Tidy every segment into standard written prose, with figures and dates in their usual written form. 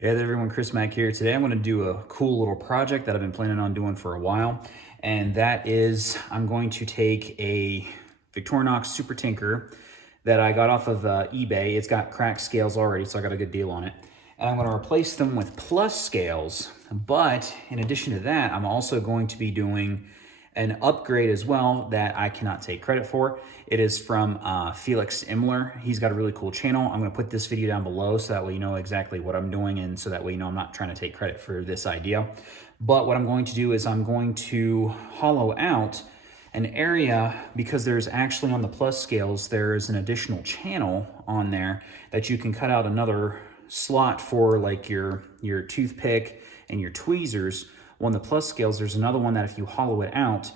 Hey there everyone, Chris Mack here. Today I'm going to do a cool little project that I've been planning on doing for a while. And that is I'm going to take a Victorinox Super Tinker that I got off of eBay. It's got cracked scales already, so I got a good deal on it. And I'm going to replace them with plus scales. But in addition to that, I'm also going to be doing an upgrade as well that I cannot take credit for. It is from Felix. He's got a really cool channel. I'm going to put this video down below so that way you know exactly what I'm doing, and so that way you know I'm not trying to take credit for this idea. But what I'm going to do is I'm going to hollow out an area, because there's actually on the plus scales, there's an additional channel on there that you can cut out another slot for, like your toothpick and your tweezers. On the plus scales, there's another one that if you hollow it out,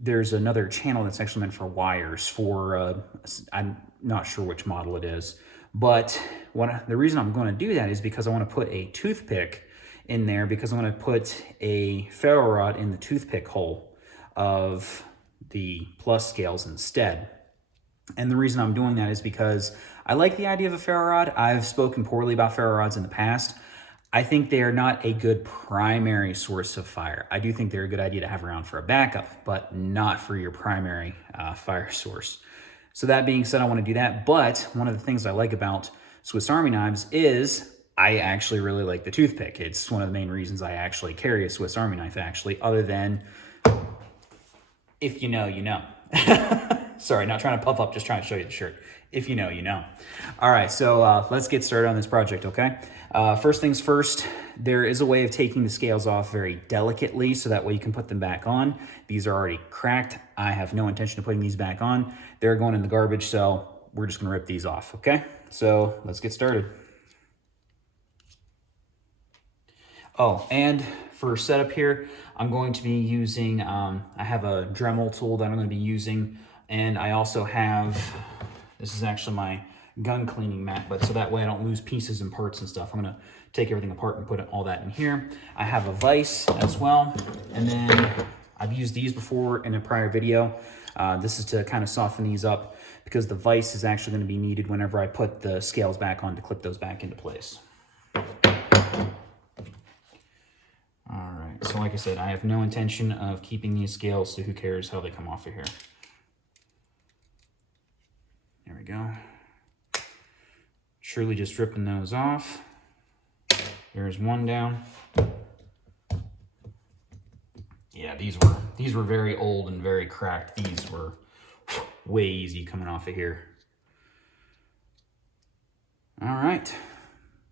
there's another channel that's actually meant for wires for, I'm not sure which model it is. But the reason I'm going to do that is because I want to put a toothpick in there, because I'm going to put a ferro rod in the toothpick hole of the plus scales instead. And the reason I'm doing that is because I like the idea of a ferro rod. I've spoken poorly about ferro rods in the past. I think they are not a good primary source of fire. I do think they're a good idea to have around for a backup, but not for your primary fire source. So that being said, I want to do that. But one of the things I like about Swiss Army knives is I actually really like the toothpick. It's one of the main reasons I actually carry a Swiss Army knife, actually, other than if you know, you know. Sorry, not trying to puff up, just trying to show you the shirt. If you know, you know. All right, so let's get started on this project, okay? First things first, there is a way of taking the scales off very delicately so that way you can put them back on. These are already cracked. I have no intention of putting these back on. They're going in the garbage, so we're just gonna rip these off, okay? So let's get started. Oh, and for setup here, I'm going to be using, I have a Dremel tool that I'm going to be using, and I also have, this is actually my gun cleaning mat, but so that way I don't lose pieces and parts and stuff. I'm going to take everything apart and put all that in here. I have a vise as well, and then I've used these before in a prior video. This is to kind of soften these up, because the vise is actually going to be needed whenever I put the scales back on to clip those back into place. So like I said, I have no intention of keeping these scales, so who cares how they come off of here. There we go. Surely just ripping those off. There's one down. Yeah, these were very old and very cracked. These were way easy coming off of here. All right,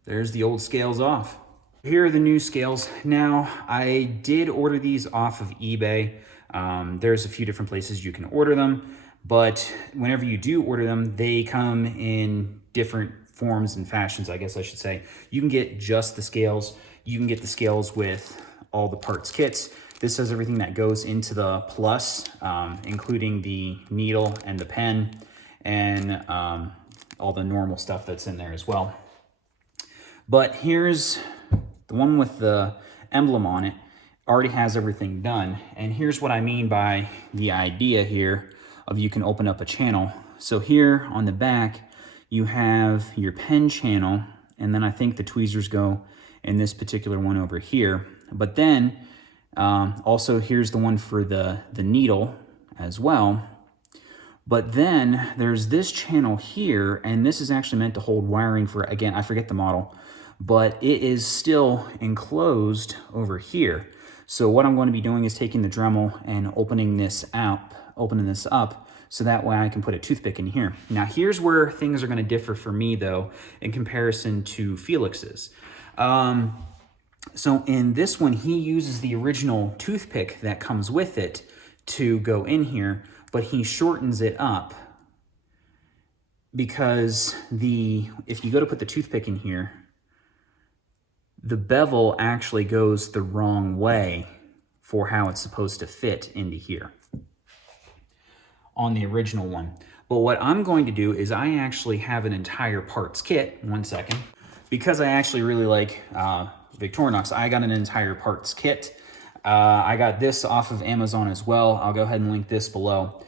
there's the old scales off. Here are the new scales. Now, I did order these off of eBay. There's a few different places you can order them, but whenever you do order them, they come in different forms and fashions, I guess I should say. You can get just the scales. You can get the scales with all the parts kits. This has everything that goes into the plus, including the needle and the pen, and all the normal stuff that's in there as well. But here's the one with the emblem on it. Already has everything done. And here's what I mean by the idea here of you can open up a channel. So here on the back, you have your pen channel, and then I think the tweezers go in this particular one over here. But then also here's the one for the needle as well. But then there's this channel here, and this is actually meant to hold wiring for, again, I forget the model, but it is still enclosed over here. So what I'm going to be doing is taking the Dremel and opening this up so that way I can put a toothpick in here. Now here's where things are going to differ for me though in comparison to Felix's. So in this one, he uses the original toothpick that comes with it to go in here, but he shortens it up because if you go to put the toothpick in here, the bevel actually goes the wrong way for how it's supposed to fit into here on the original one. But what I'm going to do is I actually have an entire parts kit. One second. Because I actually really like Victorinox, I got an entire parts kit. I got this off of Amazon as well. I'll go ahead and link this below.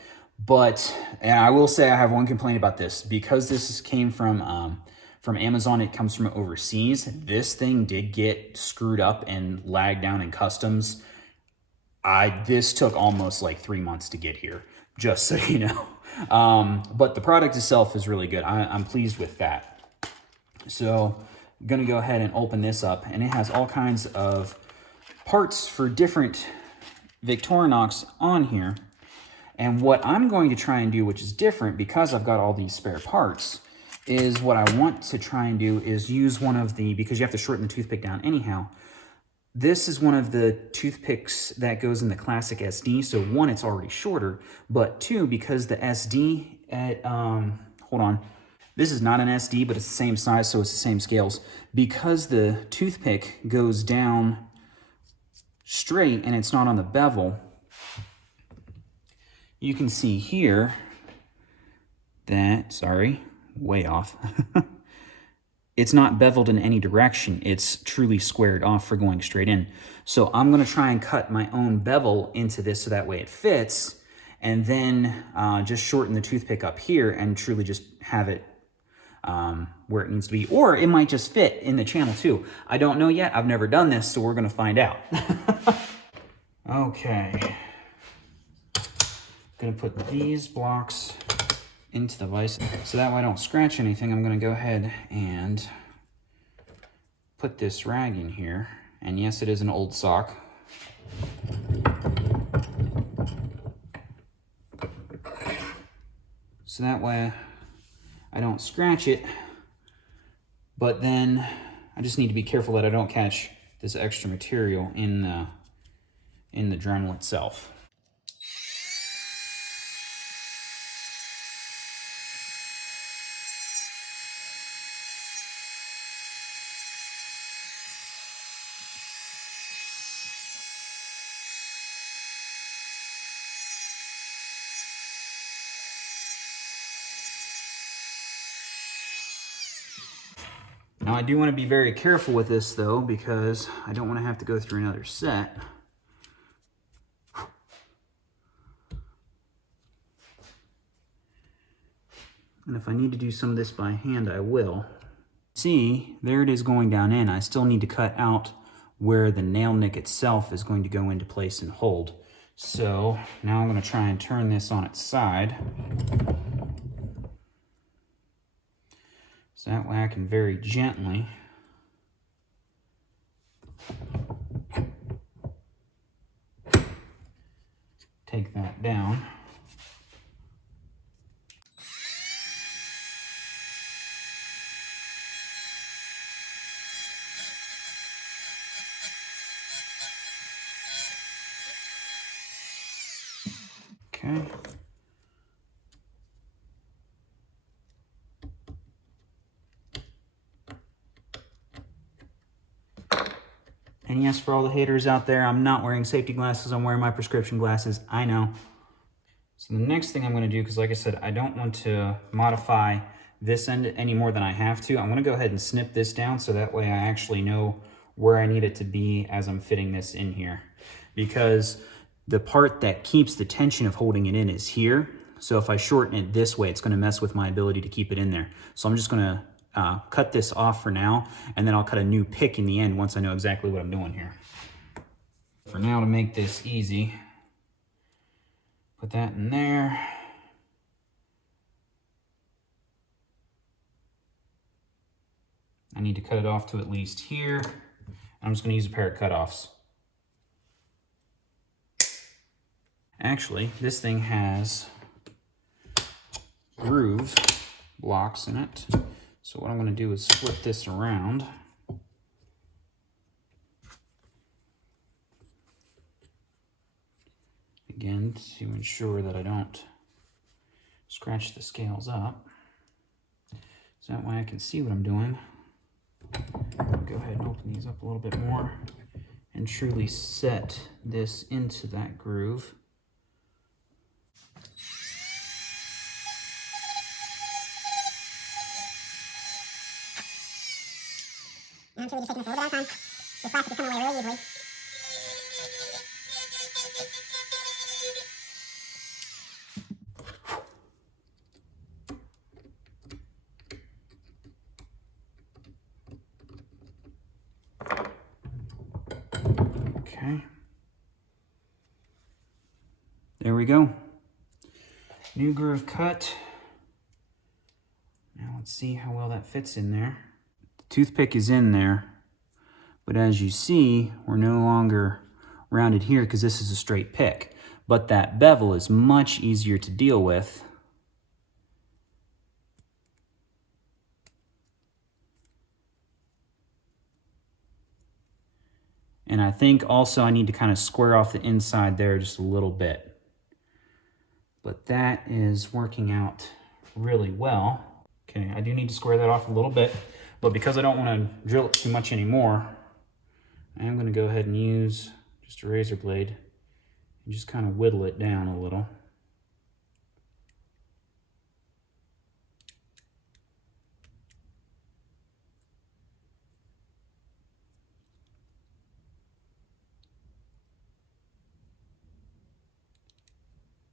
And I will say I have one complaint about this. Because this came from from Amazon. It comes from overseas. This thing did get screwed up and lagged down in customs. This took almost like 3 months to get here, just so you know. But the product itself is really good. I'm pleased with that. So I'm gonna go ahead and open this up, and it has all kinds of parts for different Victorinox on here. And what I'm going to try and do, which is different because I've got all these spare parts, is what I want to try and do is use one of the, because you have to shorten the toothpick down anyhow. This is one of the toothpicks that goes in the classic SD. So one, it's already shorter, but two, because the SD at, hold on. This is not an SD, but it's the same size, so it's the same scales. Because the toothpick goes down straight and it's not on the bevel, you can see here that, sorry, way off. It's not beveled in any direction. It's truly squared off for going straight in. So I'm gonna try and cut my own bevel into this so that way it fits, and then just shorten the toothpick up here and truly just have it where it needs to be. Or it might just fit in the channel too. I don't know yet. I've never done this, so we're gonna find out. Okay. Gonna put these blocks into the vise so that way I don't scratch anything. I'm gonna go ahead and put this rag in here. And yes, it is an old sock. So that way I don't scratch it, but then I just need to be careful that I don't catch this extra material in the Dremel itself. Now I do want to be very careful with this though, because I don't want to have to go through another set. And if I need to do some of this by hand, I will. See, there it is going down in. I still need to cut out where the nail nick itself is going to go into place and hold. So now I'm going to try and turn this on its side. So that way I can very gently take that down. Okay. And yes, for all the haters out there, I'm not wearing safety glasses, I'm wearing my prescription glasses, I know. So the next thing I'm gonna do, because like I said, I don't want to modify this end any more than I have to, I'm gonna go ahead and snip this down so that way I actually know where I need it to be as I'm fitting this in here. Because the part that keeps the tension of holding it in is here. So if I shorten it this way, it's gonna mess with my ability to keep it in there. So I'm just gonna cut this off for now, and then I'll cut a new pick in the end once I know exactly what I'm doing here. For now, to make this easy, put that in there. I need to cut it off to at least here. I'm just going to use a pair of cutoffs. Actually, this thing has groove blocks in it. So what I'm going to do is flip this around. Again, to ensure that I don't scratch the scales up. So that way I can see what I'm doing. Go ahead and open these up a little bit more and truly set this into that groove. And I'm truly just taking this a little bit at a time. This plastic is coming away really easily. Okay. There we go. New groove cut. Now let's see how well that fits in there. The toothpick is in there, but as you see, we're no longer rounded here because this is a straight pick. But that bevel is much easier to deal with. And I think also I need to kind of square off the inside there just a little bit. But that is working out really well. Okay, I do need to square that off a little bit, but because I don't want to drill it too much anymore, I'm going to go ahead and use just a razor blade and just kind of whittle it down a little.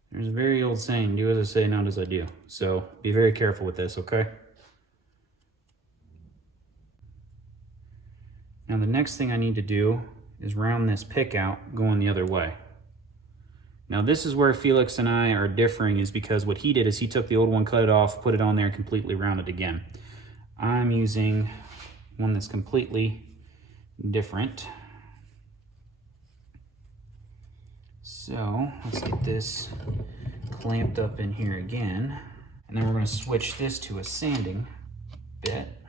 There's a very old saying, do as I say, not as I do. So be very careful with this, okay? Now the next thing I need to do is round this pick out going the other way. Now this is where Felix and I are differing, is because what he did is he took the old one, cut it off, put it on there, and completely rounded again. I'm using one that's completely different. So let's get this clamped up in here again. And then we're going to switch this to a sanding bit.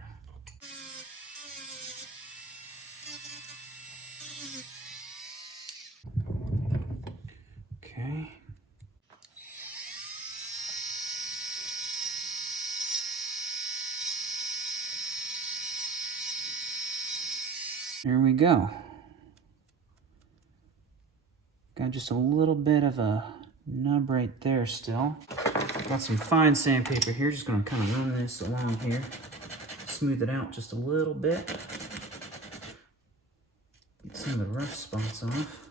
Okay. There we go. Got just a little bit of a nub right there still. Got some fine sandpaper here. Just gonna kind of run this along here. Smooth it out just a little bit. Get some of the rough spots off.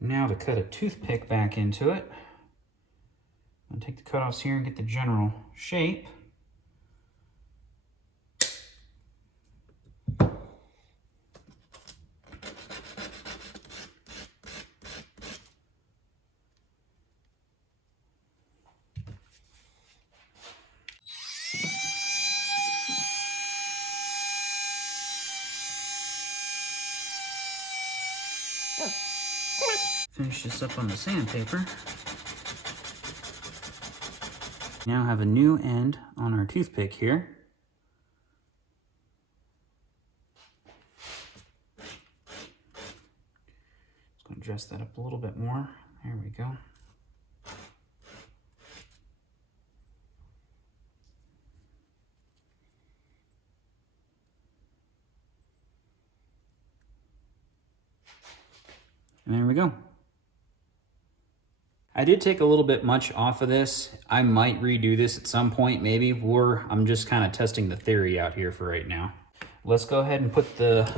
Now to cut a toothpick back into it. I'm gonna take the cutoffs here and get the general shape. Finish this up on the sandpaper. Now have a new end on our toothpick here. Just going to dress that up a little bit more. There we go. And there we go. I did take a little bit much off of this. I might redo this at some point, maybe, or I'm just kind of testing the theory out here for right now. Let's go ahead and put the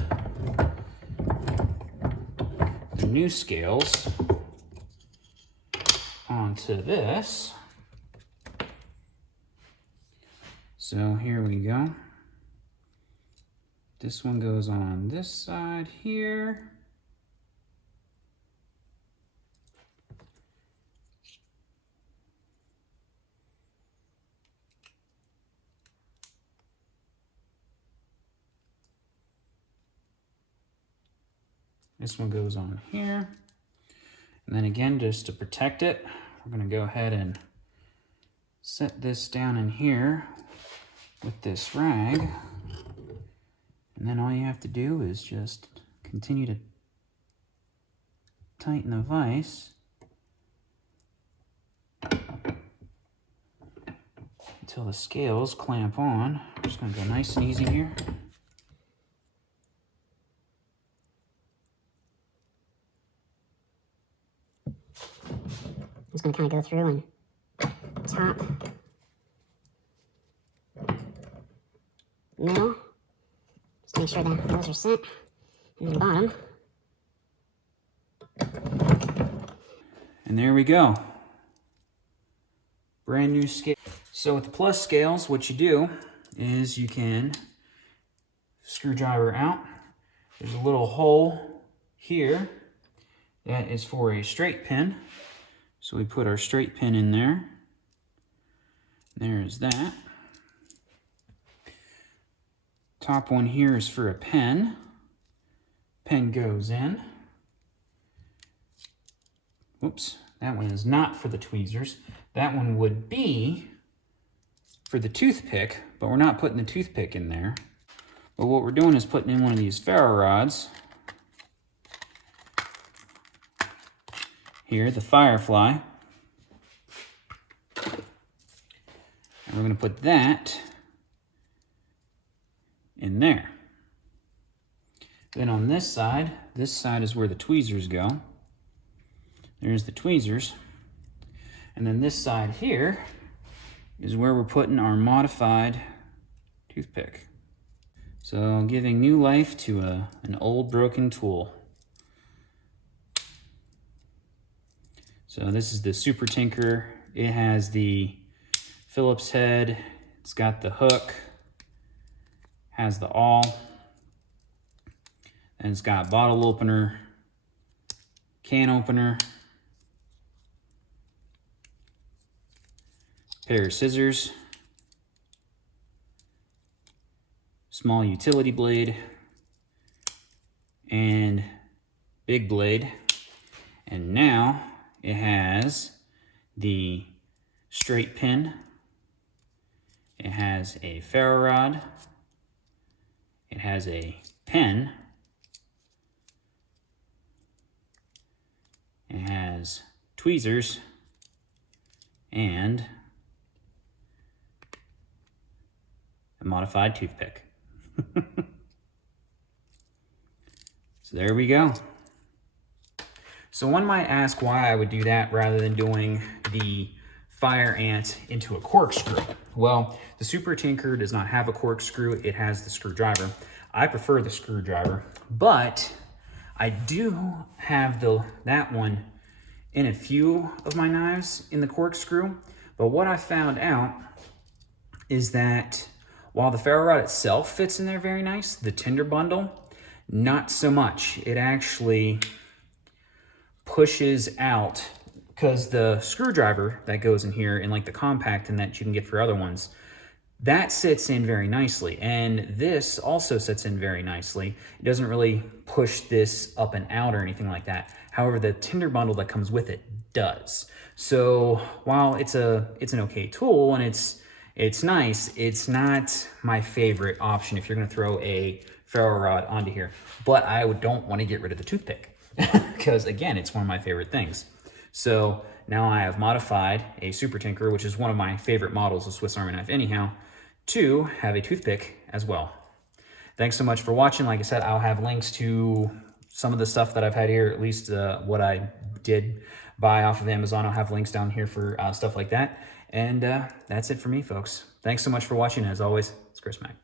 new scales onto this. So here we go. This one goes on this side here. This one goes on here. And then again, just to protect it, we're gonna go ahead and set this down in here with this rag. And then all you have to do is just continue to tighten the vise until the scales clamp on. I'm just gonna go nice and easy here. I'm just going to kind of go through and top, middle, just make sure that those are set, and then bottom. And there we go. Brand new scale. So with the plus scales, what you do is you can screwdriver out, there's a little hole here that is for a straight pin. So we put our straight pin in there. There's that. Top one here is for a pen. Pen goes in. Oops, that one is not for the tweezers. That one would be for the toothpick, but we're not putting the toothpick in there. But what we're doing is putting in one of these ferro rods. Here, the Firefly. And we're going to put that in there. Then on this side is where the tweezers go. There's the tweezers. And then this side here is where we're putting our modified toothpick. So giving new life to an old broken tool. So this is the Super Tinker. It has the Phillips head. It's got the hook. Has the awl. And it's got bottle opener, can opener, pair of scissors, small utility blade, and big blade. And now it has the straight pin. It has a ferro rod. It has a pen. It has tweezers and a modified toothpick. So there we go. So one might ask why I would do that rather than doing the fire ant into a corkscrew. Well, the Super Tinker does not have a corkscrew. It has the screwdriver. I prefer the screwdriver, but I do have that one in a few of my knives in the corkscrew. But what I found out is that while the ferro rod itself fits in there very nice, the tinder bundle, not so much. It actually pushes out, because the screwdriver that goes in here, and like the compact and that you can get for other ones, that sits in very nicely. And this also sits in very nicely. It doesn't really push this up and out or anything like that. However, the tinder bundle that comes with it does. So while it's an okay tool and it's nice, it's not my favorite option if you're gonna throw a ferro rod onto here. But I don't wanna get rid of the toothpick because again, it's one of my favorite things. So now I have modified a Super Tinker, which is one of my favorite models of Swiss Army knife anyhow, to have a toothpick as well. Thanks so much for watching. Like I said, I'll have links to some of the stuff that I've had here, at least what I did buy off of Amazon. I'll have links down here for stuff like that. And that's it for me, folks. Thanks so much for watching. As always, it's Chris Mack.